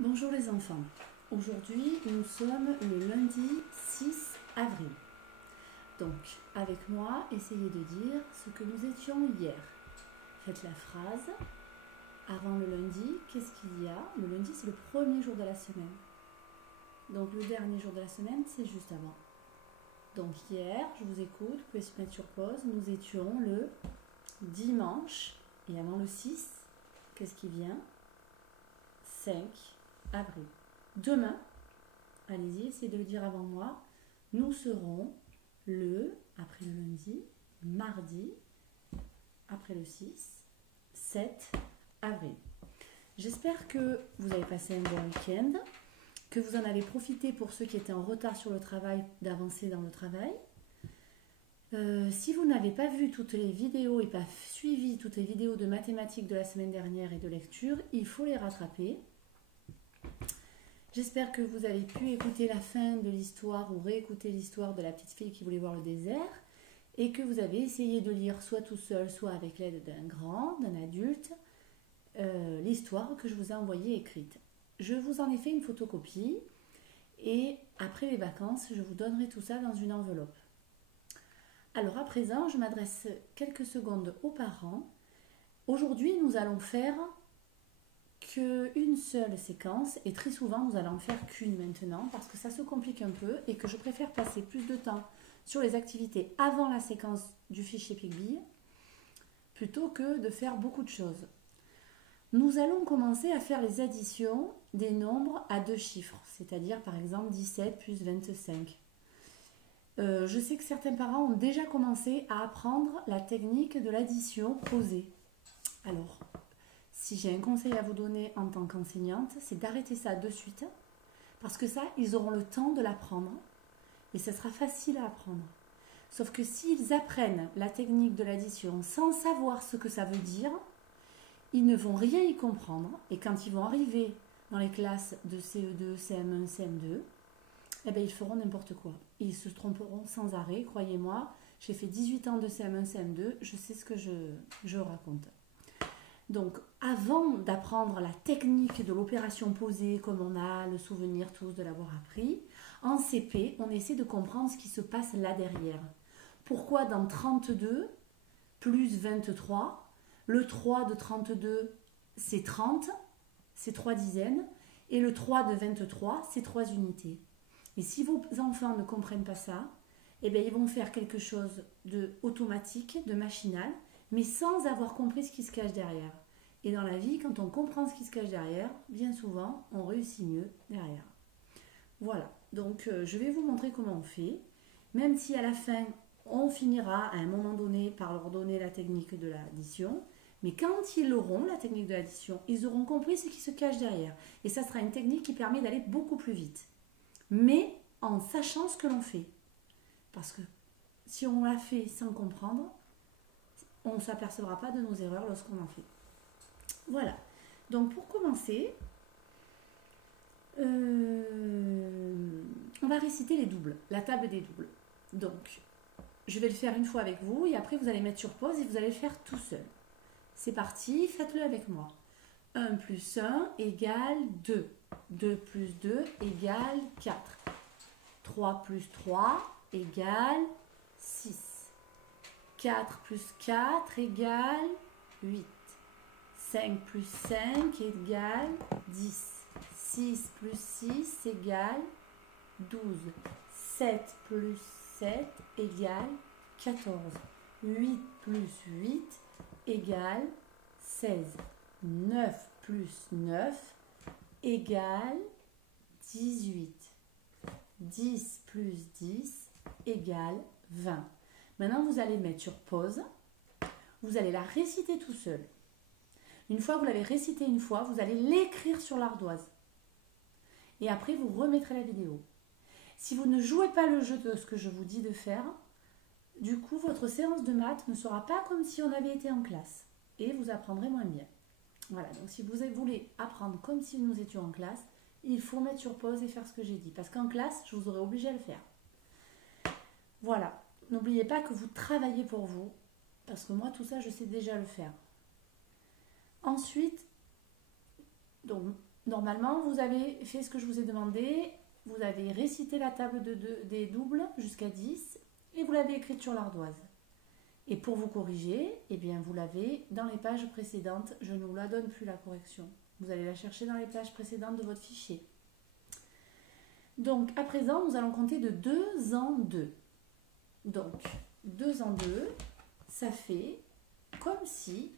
Bonjour les enfants, aujourd'hui nous sommes le lundi 6 avril. Donc avec moi, essayez de dire ce que nous étions hier. Faites la phrase. Avant le lundi, qu'est-ce qu'il y a? Le lundi c'est le premier jour de la semaine. Donc le dernier jour de la semaine c'est juste avant. Donc hier, je vous écoute, vous pouvez se mettre sur pause, nous étions le dimanche et avant le 6, qu'est-ce qui vient? 5 avril. Demain, allez-y, essayez de le dire avant moi, nous serons après le lundi, mardi, après le 6, 7 avril. J'espère que vous avez passé un bon week-end, que vous en avez profité pour ceux qui étaient en retard sur le travail, d'avancer dans le travail. Si vous n'avez pas vu toutes les vidéos et pas suivi toutes les vidéos de mathématiques de la semaine dernière et de lecture, il faut les rattraper. J'espère que vous avez pu écouter la fin de l'histoire ou réécouter l'histoire de la petite fille qui voulait voir le désert et que vous avez essayé de lire soit tout seul, soit avec l'aide d'un grand, d'un adulte, l'histoire que je vous ai envoyée écrite. Je vous en ai fait une photocopie et après les vacances, je vous donnerai tout ça dans une enveloppe. Alors à présent, je m'adresse quelques secondes aux parents. Aujourd'hui, nous allons faire qu'une seule séquence et très souvent nous allons en faire qu'une maintenant parce que ça se complique un peu et que je préfère passer plus de temps sur les activités avant la séquence du fichier PicBee plutôt que de faire beaucoup de choses. Nous allons commencer à faire les additions des nombres à deux chiffres, c'est-à-dire par exemple 17 plus 25. Je sais que certains parents ont déjà commencé à apprendre la technique de l'addition posée. Alors, si j'ai un conseil à vous donner en tant qu'enseignante, c'est d'arrêter ça de suite, parce que ça, ils auront le temps de l'apprendre, et ça sera facile à apprendre. Sauf que s'ils apprennent la technique de l'addition sans savoir ce que ça veut dire, ils ne vont rien y comprendre, et quand ils vont arriver dans les classes de CE2, CM1, CM2, eh bien, ils feront n'importe quoi. Ils se tromperont sans arrêt, croyez-moi. J'ai fait 18 ans de CM1, CM2, je sais ce que je raconte. Donc, avant d'apprendre la technique de l'opération posée, comme on a le souvenir tous de l'avoir appris, en CP, on essaie de comprendre ce qui se passe là derrière. Pourquoi dans 32 plus 23, le 3 de 32, c'est 30, c'est 3 dizaines, et le 3 de 23, c'est 3 unités. Et si vos enfants ne comprennent pas ça, eh bien, ils vont faire quelque chose de automatique, de machinal, mais sans avoir compris ce qui se cache derrière. Et dans la vie, quand on comprend ce qui se cache derrière, bien souvent, on réussit mieux derrière. Voilà, donc je vais vous montrer comment on fait, même si à la fin, on finira à un moment donné par leur donner la technique de l'addition, mais quand ils auront la technique de l'addition, ils auront compris ce qui se cache derrière. Et ça sera une technique qui permet d'aller beaucoup plus vite, mais en sachant ce que l'on fait. Parce que si on l'a fait sans comprendre, on ne s'apercevra pas de nos erreurs lorsqu'on en fait. Voilà. Donc pour commencer, on va réciter les doubles, la table des doubles. Donc, je vais le faire une fois avec vous et après vous allez mettre sur pause et vous allez le faire tout seul. C'est parti, faites-le avec moi. 1 plus 1 égale 2. 2 plus 2 égale 4. 3 plus 3 égale 6. 4 plus 4 égale 8. 5 plus 5 égale 10. 6 plus 6 égale 12. 7 plus 7 égale 14. 8 plus 8 égale 16. 9 plus 9 égale 18. 10 plus 10 égale 20. Maintenant, vous allez mettre sur pause. Vous allez la réciter tout seul. Une fois que vous l'avez récité une fois, vous allez l'écrire sur l'ardoise. Et après, vous remettrez la vidéo. Si vous ne jouez pas le jeu de ce que je vous dis de faire, du coup, votre séance de maths ne sera pas comme si on avait été en classe. Et vous apprendrez moins bien. Voilà, donc si vous voulez apprendre comme si nous étions en classe, il faut mettre sur pause et faire ce que j'ai dit. Parce qu'en classe, je vous aurais obligé à le faire. Voilà, n'oubliez pas que vous travaillez pour vous. Parce que moi, tout ça, je sais déjà le faire. Ensuite, donc, normalement, vous avez fait ce que je vous ai demandé. Vous avez récité la table des doubles jusqu'à 10 et vous l'avez écrite sur l'ardoise. Et pour vous corriger, eh bien, vous l'avez dans les pages précédentes. Je ne vous la donne plus, la correction. Vous allez la chercher dans les pages précédentes de votre fichier. Donc, à présent, nous allons compter de 2 en 2. Donc, 2 en 2, ça fait comme si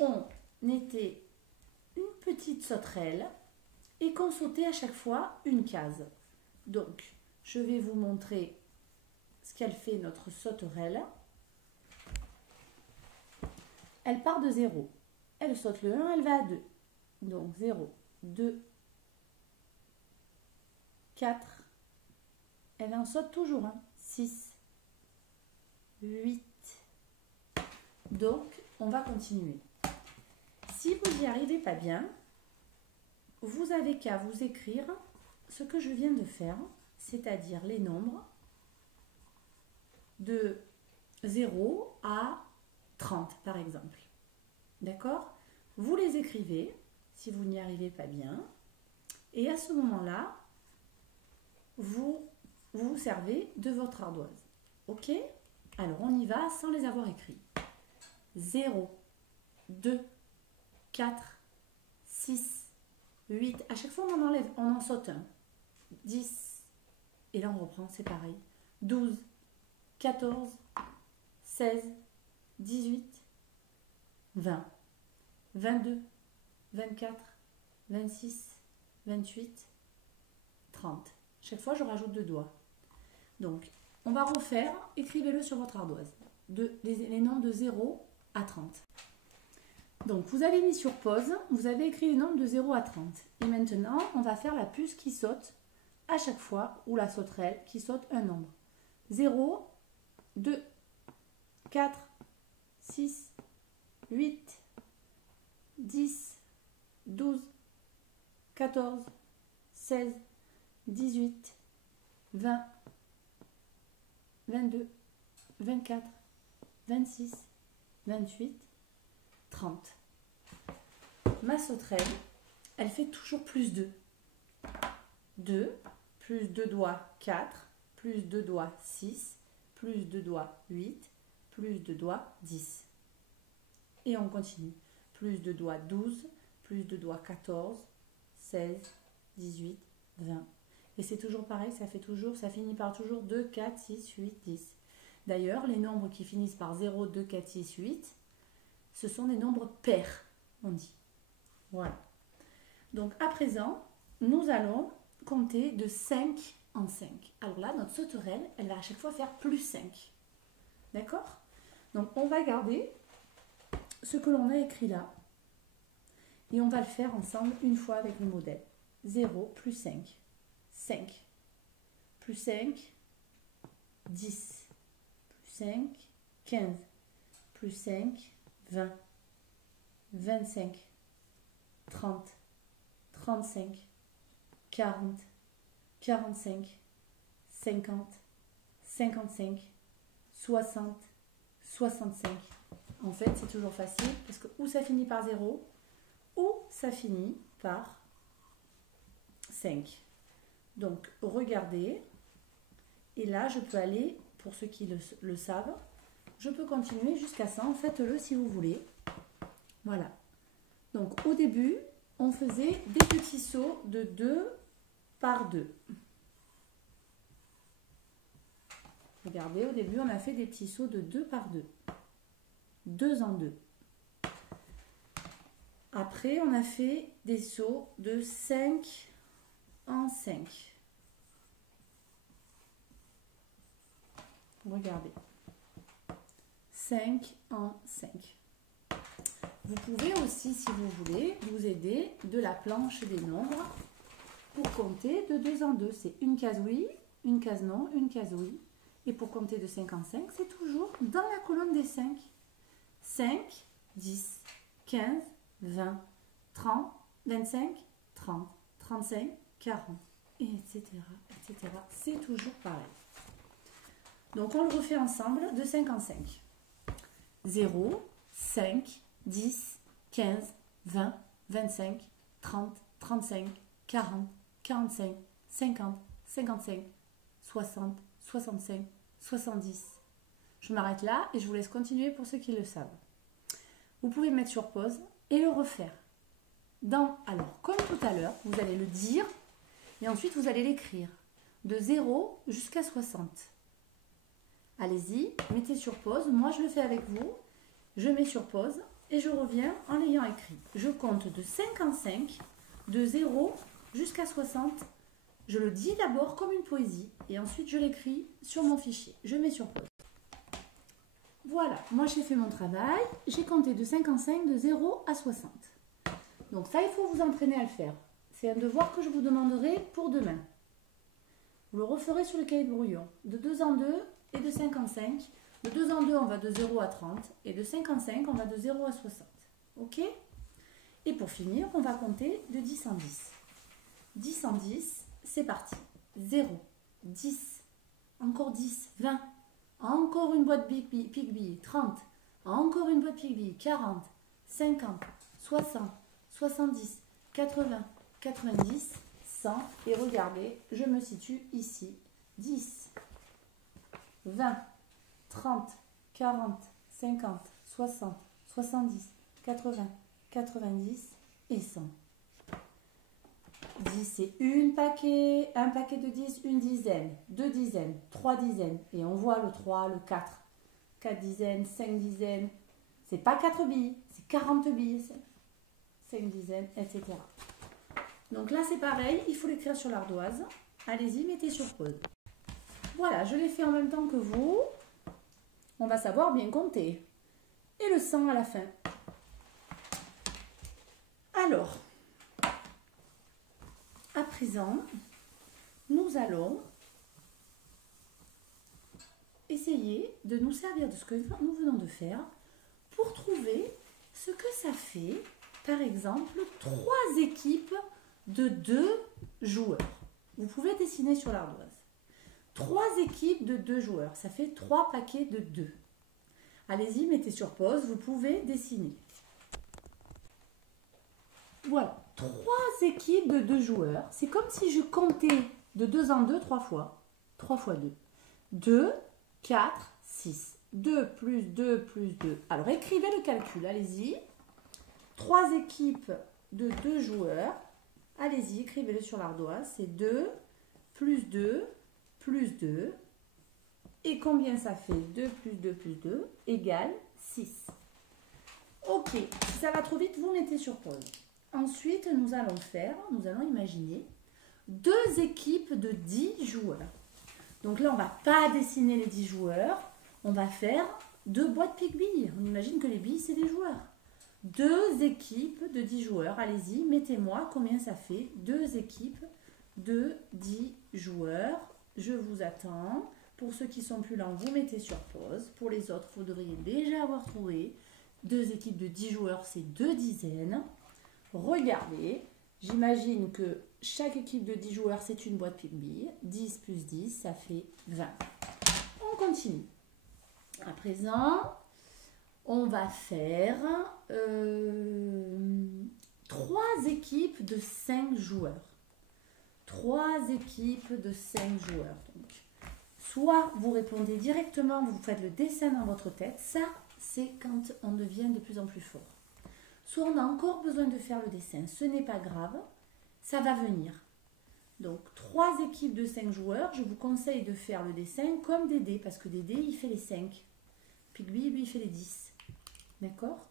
on était une petite sauterelle et qu'on sautait à chaque fois une case. Donc, je vais vous montrer ce qu'elle fait, notre sauterelle. Elle part de 0. Elle saute le 1, elle va à 2. Donc, 0, 2, 4. Elle en saute toujours un. 6, 8. Donc, on va continuer. Si vous n'y arrivez pas bien, vous avez qu'à vous écrire ce que je viens de faire, c'est-à-dire les nombres de 0 à 30 par exemple. D'accord? Vous les écrivez si vous n'y arrivez pas bien et à ce moment-là, vous vous servez de votre ardoise. Ok? Alors on y va sans les avoir écrits. 0, 2, 4, 6, 8. À chaque fois on en enlève, on en saute un. 10. Et là on reprend, c'est pareil. 12, 14, 16, 18, 20, 22, 24, 26, 28, 30. Chaque fois, je rajoute 2 doigts. Donc, on va refaire, écrivez-le sur votre ardoise. Les nombres de 0 à 30. Donc, vous avez mis sur pause, vous avez écrit les nombres de 0 à 30. Et maintenant, on va faire la puce qui saute à chaque fois, ou la sauterelle qui saute un nombre. 0, 2, 4, 6, 8, 10, 12, 14, 16, 18, 20, 22, 24, 26, 28, 30. Ma sauterelle, elle fait toujours plus 2. 2, plus 2 doigts 4, plus 2 doigts 6, plus 2 doigts 8, plus 2 doigts 10. Et on continue. Plus 2 doigts 12, plus 2 doigts 14, 16, 18, 20. Et c'est toujours pareil, ça finit par toujours 2, 4, 6, 8, 10. D'ailleurs, les nombres qui finissent par 0, 2, 4, 6, 8, ce sont des nombres pairs, on dit. Voilà. Donc à présent, nous allons compter de 5 en 5. Alors là, notre sauterelle, elle va à chaque fois faire plus 5. D'accord? Donc on va garder ce que l'on a écrit là. Et on va le faire ensemble une fois avec le modèle. 0 plus 5. 5. Plus 5, 10. Plus 5, 15. Plus 5, 20. 25. 30. 35. 40. 45. 50. 55. 60. 65. En fait, c'est toujours facile parce que ou ça finit par 0 ou ça finit par 5. Donc, regardez. Et là, je peux aller, pour ceux qui le savent, je peux continuer jusqu'à 100. Faites-le si vous voulez. Voilà. Donc, au début, on faisait des petits sauts de 2 par 2. Regardez, au début, on a fait des petits sauts de 2 par 2. 2 en 2. Après, on a fait des sauts de 5 en 5. Regardez. 5 en 5. Vous pouvez aussi, si vous voulez, vous aider de la planche des nombres pour compter de 2 en 2. C'est une case oui, une case non, une case oui. Et pour compter de 5 en 5, c'est toujours dans la colonne des 5. 5, 10, 15, 20, 30, 25, 30, 35, 40, etc. etc. C'est toujours pareil. Donc on le refait ensemble de 5 en 5. 0, 5, 10, 15, 20, 25, 30, 35, 40, 45, 50, 55, 60, 65, 70. Je m'arrête là et je vous laisse continuer pour ceux qui le savent. Vous pouvez mettre sur pause et le refaire. Alors, comme tout à l'heure, vous allez le dire et ensuite vous allez l'écrire de 0 jusqu'à 60. Allez-y, mettez sur pause. Moi, je le fais avec vous. Je mets sur pause et je reviens en l'ayant écrit. Je compte de 55, de 0 jusqu'à 60. Je le dis d'abord comme une poésie et ensuite je l'écris sur mon fichier. Je mets sur pause. Voilà, moi j'ai fait mon travail. J'ai compté de 55, de 0 à 60. Donc ça, il faut vous entraîner à le faire. C'est un devoir que je vous demanderai pour demain. Vous le referez sur le cahier de brouillon. De 2 en 2 et de 55. De 2 en 2, on va de 0 à 30. Et de 55, on va de 0 à 60. Ok? Et pour finir, on va compter de 10 en 10. 10 en 10, c'est parti. 0, 10, encore 10, 20. Encore une boîte Pic-Bille, 30. Encore une boîte Pic-Bille, 40, 50, 60, 70, 80, 90, 100. Et regardez, je me situe ici. 10, 20, 30, 40, 50, 60, 70, 80, 90 et 100. 10, c'est un paquet de 10, une dizaine, 2 dizaines, 3 dizaines. Et on voit le 3, le 4, 4 dizaines, 5 dizaines. C'est pas 4 billes, c'est 40 billes, 5 dizaines, etc. Donc là, c'est pareil, il faut l'écrire sur l'ardoise. Allez-y, mettez sur pause. Voilà, je l'ai fait en même temps que vous. On va savoir bien compter. Et le 100 à la fin. Alors, à présent, nous allons essayer de nous servir de ce que nous venons de faire pour trouver ce que ça fait, par exemple, 3 équipes de 2 joueurs. Vous pouvez dessiner sur l'ardoise. 3 équipes de 2 joueurs, ça fait 3 paquets de 2. Allez-y, mettez sur pause, vous pouvez dessiner. Voilà, 3 équipes de 2 joueurs. C'est comme si je comptais de 2 en 2 3 fois. 3 fois 2. 2, 4, 6. 2 plus 2 plus 2. Alors, écrivez le calcul, allez-y. 3 équipes de 2 joueurs. Allez-y, écrivez-le sur l'ardoise. C'est 2 plus 2 plus 2. Et combien ça fait? 2 plus 2 plus 2 égale 6. Ok, si ça va trop vite, vous mettez sur pause. Ensuite, nous allons imaginer 2 équipes de 10 joueurs. Donc là, on ne va pas dessiner les 10 joueurs. On va faire 2 boîtes Pic-Bille. On imagine que les billes, c'est des joueurs. 2 équipes de 10 joueurs. Allez-y, mettez-moi combien ça fait. 2 équipes de 10 joueurs. Je vous attends. Pour ceux qui sont plus lents, vous mettez sur pause. Pour les autres, vous devriez déjà avoir trouvé. 2 équipes de 10 joueurs, c'est 2 dizaines. Regardez, j'imagine que chaque équipe de 10 joueurs, c'est une boîte Pic-Bille. 10 plus 10, ça fait 20. On continue. À présent, on va faire 3 équipes de 5 joueurs. 3 équipes de 5 joueurs. Donc, soit vous répondez directement, vous faites le dessin dans votre tête. Ça, c'est quand on devient de plus en plus fort. Soit on a encore besoin de faire le dessin. Ce n'est pas grave, ça va venir. Donc, 3 équipes de 5 joueurs, je vous conseille de faire le dessin comme des dés, parce que des dés, il fait les 5. Pic-Bille, lui, il fait les 10. D'accord?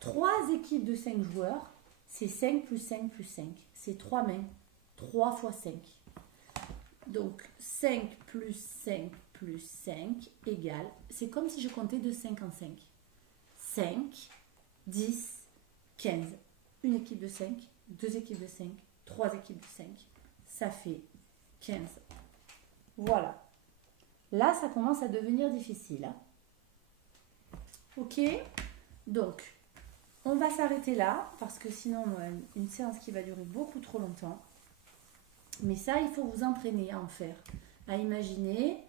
3 équipes de 5 joueurs, c'est 5 plus 5 plus 5. C'est 3 mains. 3 fois 5. Donc, 5 plus 5 plus 5 égale, c'est comme si je comptais de 5 en 5. 5, 10, 15. Une équipe de 5, 2 équipes de 5, 3 équipes de 5. Ça fait 15. Voilà. Là, ça commence à devenir difficile. Hein. Ok? Donc, on va s'arrêter là, parce que sinon, on a une séance qui va durer beaucoup trop longtemps. Mais ça, il faut vous entraîner à en faire. À imaginer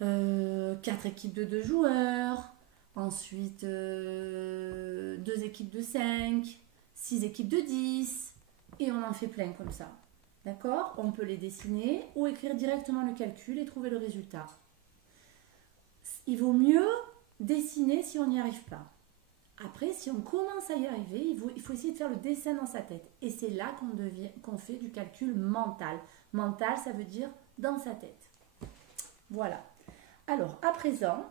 4 équipes de 2 joueurs, ensuite 2 équipes de 5, 6 équipes de 10, et on en fait plein comme ça. D'accord? On peut les dessiner ou écrire directement le calcul et trouver le résultat. Il vaut mieux dessiner si on n'y arrive pas. Après, si on commence à y arriver, il faut essayer de faire le dessin dans sa tête. Et c'est là qu'on fait du calcul mental. Mental, ça veut dire dans sa tête. Voilà. Alors, à présent,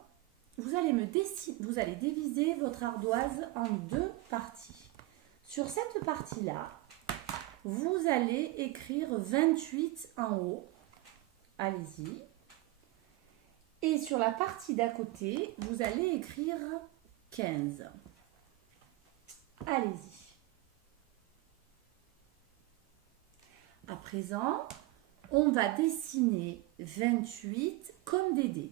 vous allez diviser votre ardoise en 2 parties. Sur cette partie-là, vous allez écrire 28 en haut. Allez-y. Et sur la partie d'à côté, vous allez écrire 15. Allez-y. À présent, on va dessiner 28 comme des dés.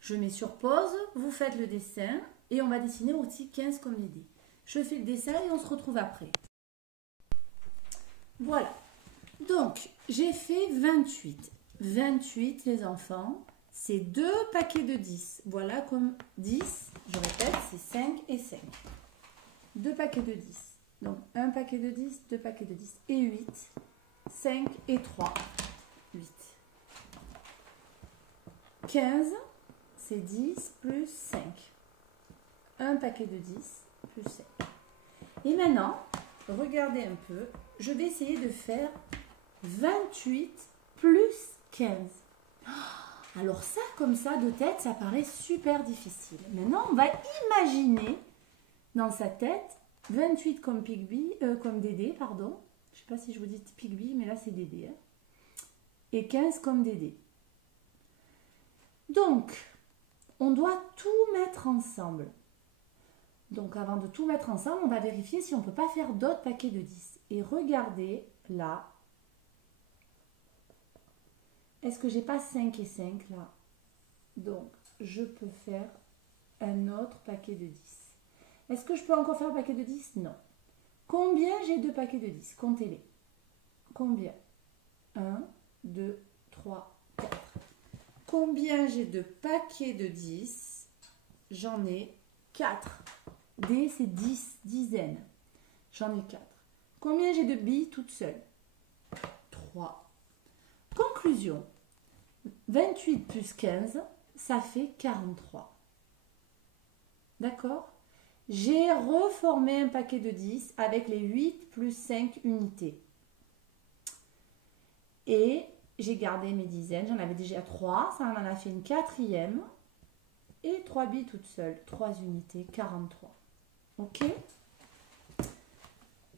Je mets sur pause, vous faites le dessin et on va dessiner aussi 15 comme des dés. Je fais le dessin et on se retrouve après. Voilà. Donc, j'ai fait 28. 28, les enfants, c'est 2 paquets de 10. Voilà comme 10, je répète, c'est 5 et 5. 2 paquets de 10. Donc, 1 paquet de 10, 2 paquets de 10 et 8. 5 et 3. 8. 15, c'est 10 plus 5. 1 paquet de 10 plus 5. Et maintenant, regardez un peu, je vais essayer de faire 28 plus 15. Alors ça, comme ça, de tête, ça paraît super difficile. Maintenant, on va imaginer dans sa tête 28 comme comme Dédé, pardon. Je ne sais pas si je vous dis Pigby, mais là c'est Dédé. Hein. Et 15 comme Dédé. Donc, on doit tout mettre ensemble. Donc, avant de tout mettre ensemble, on va vérifier si on ne peut pas faire d'autres paquets de 10. Et regardez, là. Est-ce que j'ai pas 5 et 5 là? Donc, je peux faire un autre paquet de 10. Est-ce que je peux encore faire un paquet de 10? Non. Combien j'ai de paquets de 10? Comptez-les. Combien? 1, 2, 3, 4. Combien j'ai de paquets de 10? J'en ai 4. D, c'est 10, dizaines. J'en ai 4. Combien j'ai de billes toutes seules? 3. Conclusion. 28 plus 15, ça fait 43. D'accord? J'ai reformé un paquet de 10 avec les 8 plus 5 unités. Et j'ai gardé mes dizaines. J'en avais déjà 3. Ça en a fait une quatrième. Et 3 billes toutes seules. 3 unités, 43. Ok?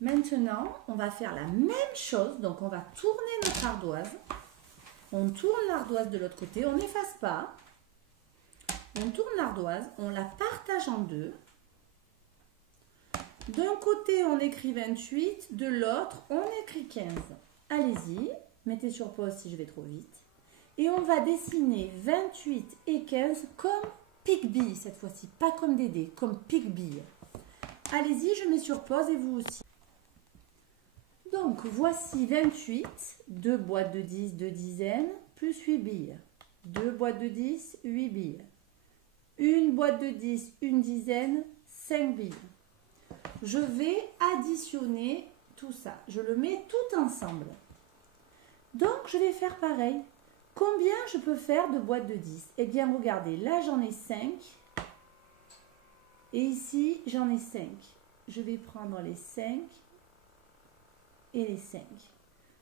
Maintenant, on va faire la même chose. Donc, on va tourner notre ardoise. On tourne l'ardoise de l'autre côté. On n'efface pas. On tourne l'ardoise. On la partage en deux. D'un côté, on écrit 28. De l'autre, on écrit 15. Allez-y. Mettez sur pause si je vais trop vite. Et on va dessiner 28 et 15 comme Pigby cette fois-ci. Pas comme Dédé, comme Pigby. Allez-y, je mets sur pause et vous aussi. Donc, voici 28, 2 boîtes de 10, 2 dizaines, plus 8 billes. 2 boîtes de 10, 8 billes. Une boîte de 10, une dizaine, 5 billes. Je vais additionner tout ça. Je le mets tout ensemble. Donc, je vais faire pareil. Combien je peux faire de boîtes de 10? Eh bien, regardez, là, j'en ai 5. Et ici, j'en ai 5. Je vais prendre les 5 et les 5.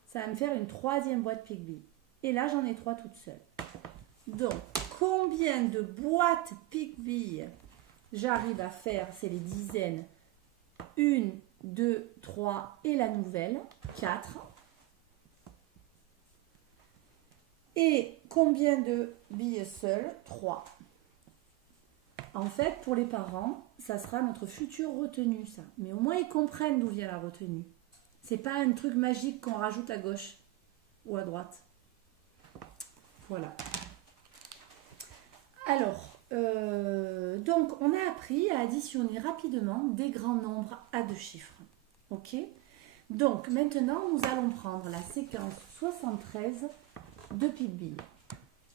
Ça va me faire une troisième boîte Pigby. Et là, j'en ai 3 toutes seules. Donc, combien de boîtes Pigby j'arrive à faire? C'est les dizaines. 1, 2, 3 et la nouvelle, 4. Et combien de billes seules? 3. En fait, pour les parents, ça sera notre future retenue, ça. Mais au moins, ils comprennent d'où vient la retenue. C'est pas un truc magique qu'on rajoute à gauche ou à droite. Voilà. Alors, donc, on a appris à additionner rapidement des grands nombres à 2 chiffres. Ok? Donc, maintenant, nous allons prendre la séquence 73 de Pigby.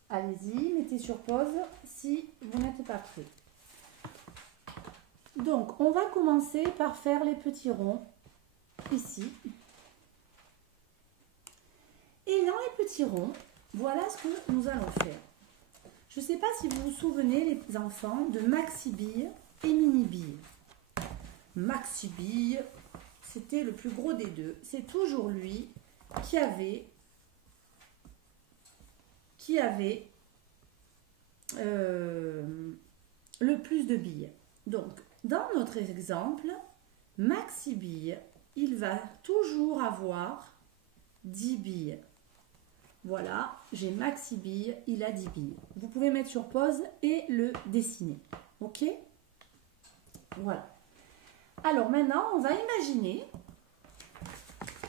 Allez-y, mettez sur pause si vous n'êtes pas prêt. Donc, on va commencer par faire les petits ronds ici. Et dans les petits ronds, voilà ce que nous allons faire. Je ne sais pas si vous vous souvenez, les enfants, de Maxi Bille et Mini Bille. Maxi Bille, c'était le plus gros des deux. C'est toujours lui qui avait le plus de billes. Donc, dans notre exemple, Maxi Bille, il va toujours avoir 10 billes. Voilà, j'ai Maxi Bille, il a 10 billes. Vous pouvez mettre sur pause et le dessiner. Ok? Voilà. Alors maintenant, on va imaginer,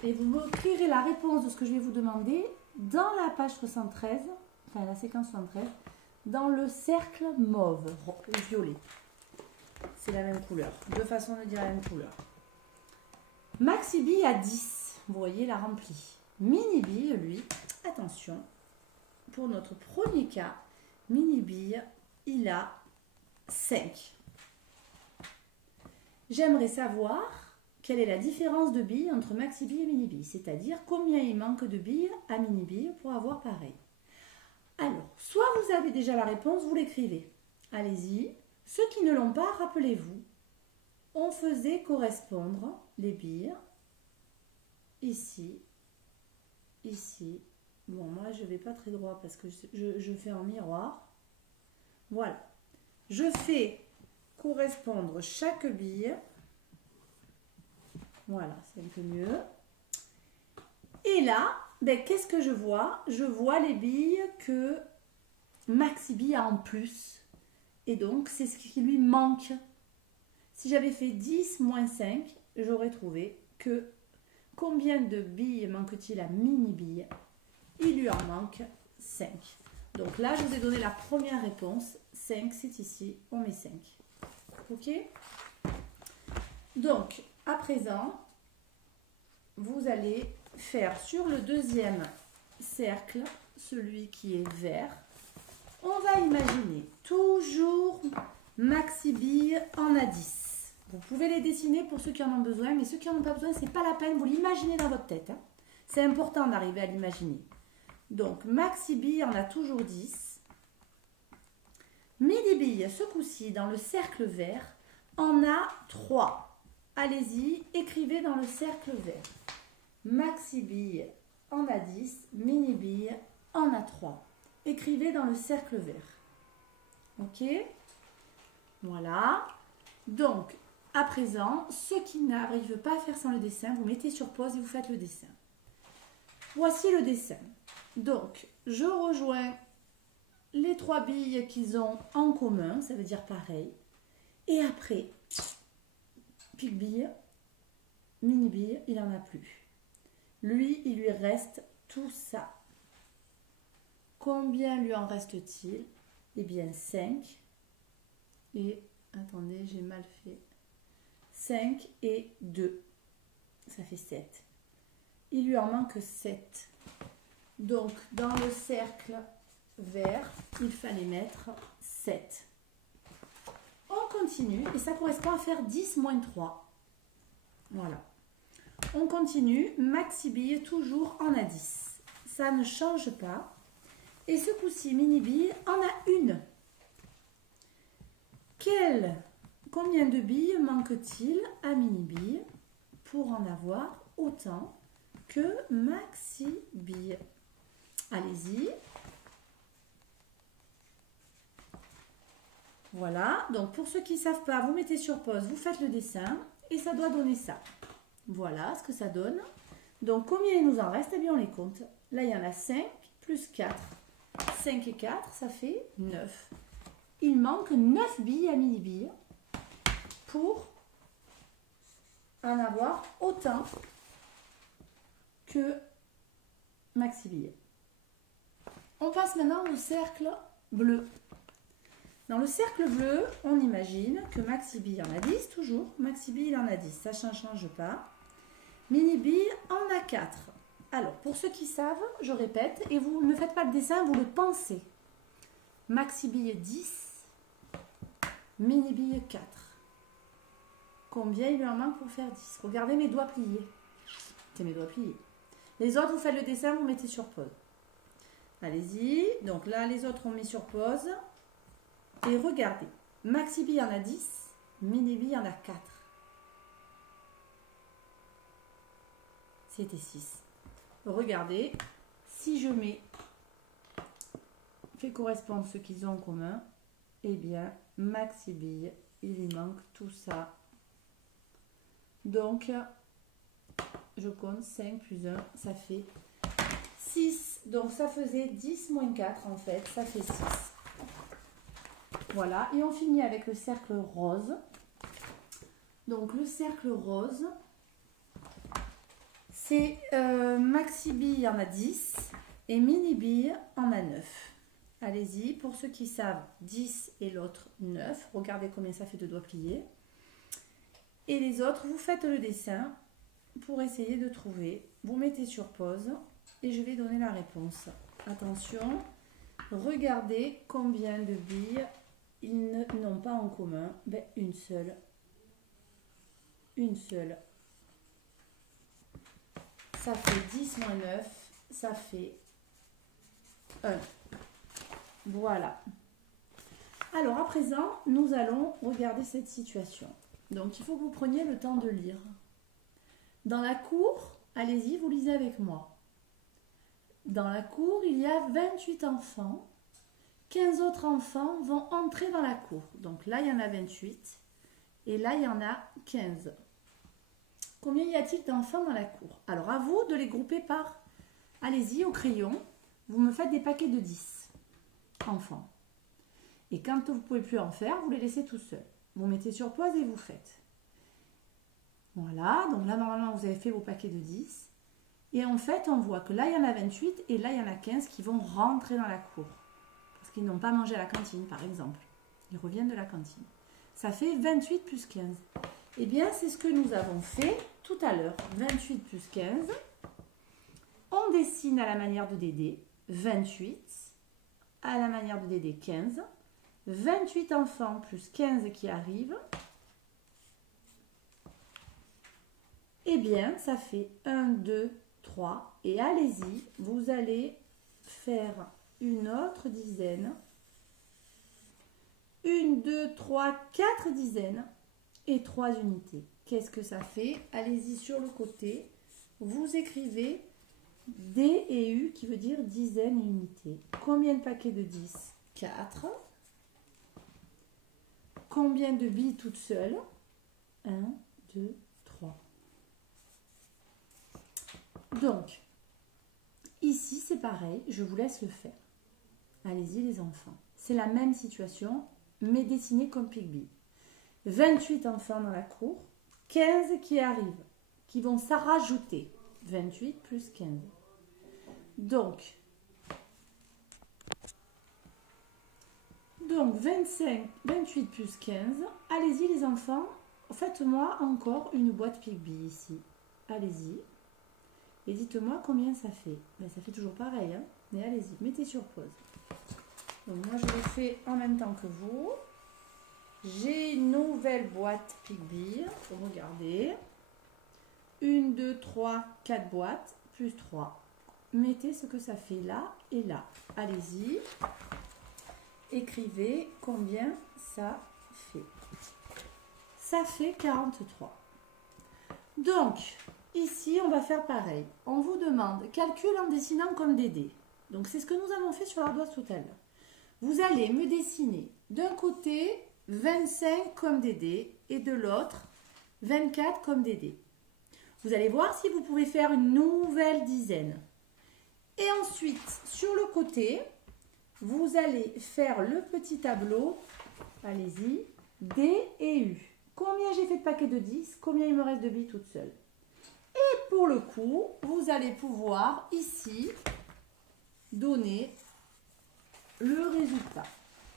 et vous m'écrirez la réponse de ce que je vais vous demander dans la page 73, enfin la séquence 73, dans le cercle mauve, violet. C'est la même couleur, deux façons de dire la même couleur. Maxi Bille a 10, vous voyez, la remplie. Mini Bille, lui, attention, pour notre premier cas, Mini Bille, il a 5. J'aimerais savoir quelle est la différence de billes entre Maxi Bille et Mini Bille, c'est-à-dire combien il manque de billes à Mini Bille pour avoir pareil. Alors, soit vous avez déjà la réponse, vous l'écrivez. Allez-y. Ceux qui ne l'ont pas, rappelez-vous, on faisait correspondre les billes ici, ici. Bon, moi, je ne vais pas très droit parce que je fais en miroir. Voilà. Je fais correspondre chaque bille. Voilà, c'est un peu mieux. Et là, ben, qu'est-ce que je vois? Je vois les billes que Maxi Bille a en plus. Et donc, c'est ce qui lui manque. Si j'avais fait 10 moins 5, j'aurais trouvé que combien de billes manque-t-il à Mini Bille? Il lui en manque 5. Donc là, je vous ai donné la première réponse. 5, c'est ici. On met 5. Ok? Donc, à présent, vous allez faire sur le deuxième cercle, celui qui est vert, on va imaginer toujours Maxi Bille en a 10. Vous pouvez les dessiner pour ceux qui en ont besoin, mais ceux qui n'en ont pas besoin, ce n'est pas la peine, vous l'imaginez dans votre tête. Hein. C'est important d'arriver à l'imaginer. Donc, Maxi Bille en a toujours 10. Mini Bille, ce coup-ci, dans le cercle vert, en a 3. Allez-y, écrivez dans le cercle vert. Maxi Bille en a 10, Mini Bille en a 3. Écrivez dans le cercle vert. Ok? Voilà. Donc, à présent, ceux qui n'arrivent pas à faire sans le dessin, vous mettez sur pause et vous faites le dessin. Voici le dessin. Donc, je rejoins les 3 billes qu'ils ont en commun, ça veut dire pareil. Et après, Pic Bille, Mini Bille, il n'en a plus. Lui, il lui reste tout ça. Combien lui en reste-t-il? Eh bien, 5. Et, attendez, j'ai mal fait. 5 et 2. Ça fait 7. Il lui en manque 7. Donc, dans le cercle vert, il fallait mettre 7. On continue et ça correspond à faire 10 moins 3. Voilà. On continue. Maxi Bille toujours en a 10. Ça ne change pas. Et ce coup-ci, Mini Bille en a une. Combien de billes manque-t-il à Mini Bille pour en avoir autant que Maxi Bille? Allez-y. Voilà. Donc, pour ceux qui ne savent pas, vous mettez sur pause, vous faites le dessin et ça doit donner ça. Voilà ce que ça donne. Donc, combien il nous en reste? Eh bien, on les compte. Là, il y en a 5 plus 4. 5 et 4, ça fait 9. Il manque 9 billes à Mini Bille pour en avoir autant que Maxi Bille. On passe maintenant au cercle bleu. Dans le cercle bleu, on imagine que Maxi Bille en a 10 toujours. Maxi Bille en a 10, ça ne change pas. Mini Bille en a 4. Alors, pour ceux qui savent, je répète, et vous ne faites pas le dessin, vous le pensez. Maxi Bille 10, Mini Bille 4. Combien il lui en manque pour faire 10? Regardez mes doigts pliés. C'est mes doigts pliés. Les autres, vous faites le dessin, vous mettez sur pause. Allez-y. Donc là, les autres, on met sur pause. Et regardez. Maxi Bee en a 10. Mini Bee en a 4. C'était 6. Regardez. Si je mets... Fait correspondre ce qu'ils ont en commun. Eh bien, Maxi Bee, il lui manque tout ça. Donc, je compte 5 plus 1, ça fait 6. Donc, ça faisait 10 moins 4 en fait, ça fait 6. Voilà, et on finit avec le cercle rose. Donc, le cercle rose, c'est Maxi Bee en a 10 et Mini Bee en a 9. Allez-y, pour ceux qui savent, 10 et l'autre 9. Regardez combien ça fait de doigts pliés. Et les autres, vous faites le dessin pour essayer de trouver. Vous mettez sur pause et je vais donner la réponse. Attention, regardez combien de billes ils n'ont pas en commun. Ben, une seule. Une seule. Ça fait 10 moins 9, ça fait 1. Voilà. Alors à présent, nous allons regarder cette situation. Donc il faut que vous preniez le temps de lire. Dans la cour, allez-y, vous lisez avec moi. Dans la cour, il y a 28 enfants. 15 autres enfants vont entrer dans la cour. Donc là, il y en a 28. Et là, il y en a 15. Combien y a-t-il d'enfants dans la cour? Alors à vous de les grouper par... Allez-y, au crayon. Vous me faites des paquets de 10 enfants. Et quand vous ne pouvez plus en faire, vous les laissez tout seuls. Vous mettez sur pause et vous faites. Voilà, donc là, normalement, vous avez fait vos paquets de 10. Et en fait, on voit que là, il y en a 28 et là, il y en a 15 qui vont rentrer dans la cour. Parce qu'ils n'ont pas mangé à la cantine, par exemple. Ils reviennent de la cantine. Ça fait 28 plus 15. Eh bien, c'est ce que nous avons fait tout à l'heure. 28 plus 15. On dessine à la manière de Dédé 28. À la manière de Dédé 15. 28 enfants plus 15 qui arrivent. Eh bien, ça fait 1, 2, 3. Et allez-y, vous allez faire une autre dizaine. 1, 2, 3, 4 dizaines et 3 unités. Qu'est-ce que ça fait? Allez-y sur le côté. Vous écrivez D et U qui veut dire dizaines et unités. Combien de paquets de 10? 4. Combien de billes toutes seules? 1, 2, 3. Donc, ici, c'est pareil. Je vous laisse le faire. Allez-y, les enfants. C'est la même situation, mais dessinée comme Pigby. 28 enfants dans la cour. 15 qui arrivent, qui vont s'en rajouter. 28 plus 15. Donc 28 plus 15. Allez-y les enfants, faites-moi encore une boîte Pigby ici. Allez-y. Et dites-moi combien ça fait. Ben, ça fait toujours pareil, hein, mais allez-y, mettez sur pause. Donc moi je le fais en même temps que vous. J'ai une nouvelle boîte Pigby. Regardez. 1, 2, 3, 4 boîtes, plus 3. Mettez ce que ça fait là et là. Allez-y. Écrivez combien ça fait. Ça fait 43. Donc, ici, on va faire pareil. On vous demande, calcul en dessinant comme Dédé. Donc, c'est ce que nous avons fait sur l'ardoise tout à l'heure. Vous allez me dessiner d'un côté 25 comme Dédé et de l'autre 24 comme Dédé. Vous allez voir si vous pouvez faire une nouvelle dizaine. Et ensuite, sur le côté, vous allez faire le petit tableau. Allez-y. D et U. Combien j'ai fait de paquets de 10? Combien il me reste de billes toutes seules? Et pour le coup, vous allez pouvoir ici donner le résultat.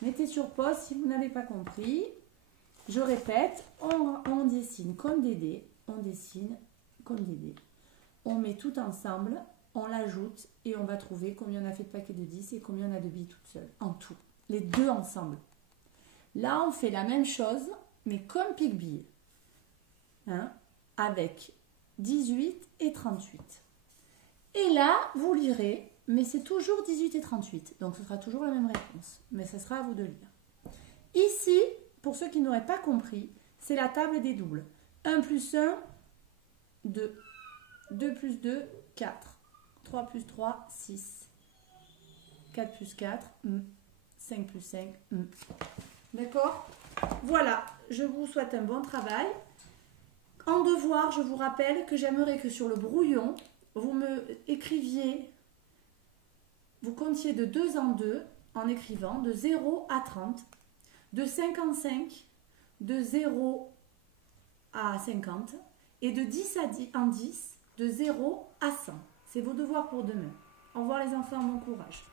Mettez sur pause si vous n'avez pas compris. Je répète, on dessine comme Dédé. On dessine comme Dédé. On met tout ensemble, on l'ajoute et on va trouver combien on a fait de paquets de 10 et combien on a de billes toutes seules. En tout. Les deux ensemble. Là, on fait la même chose, mais comme Pigby. Hein, avec 18 et 38. Et là, vous lirez, mais c'est toujours 18 et 38. Donc ce sera toujours la même réponse. Mais ça sera à vous de lire. Ici, pour ceux qui n'auraient pas compris, c'est la table des doubles. 1 plus 1, 2. 2 plus 2, 4. 3 plus 3, 6. 4 plus 4, 5 plus 5, D'accord? Voilà, je vous souhaite un bon travail. En devoir, je vous rappelle que j'aimerais que sur le brouillon, vous me écriviez, vous comptiez de 2 en 2 en écrivant de 0 à 30, de 55, de 0 à 50 et de 10 en 10, de 0 à 100. C'est vos devoirs pour demain. Au revoir les enfants, bon courage.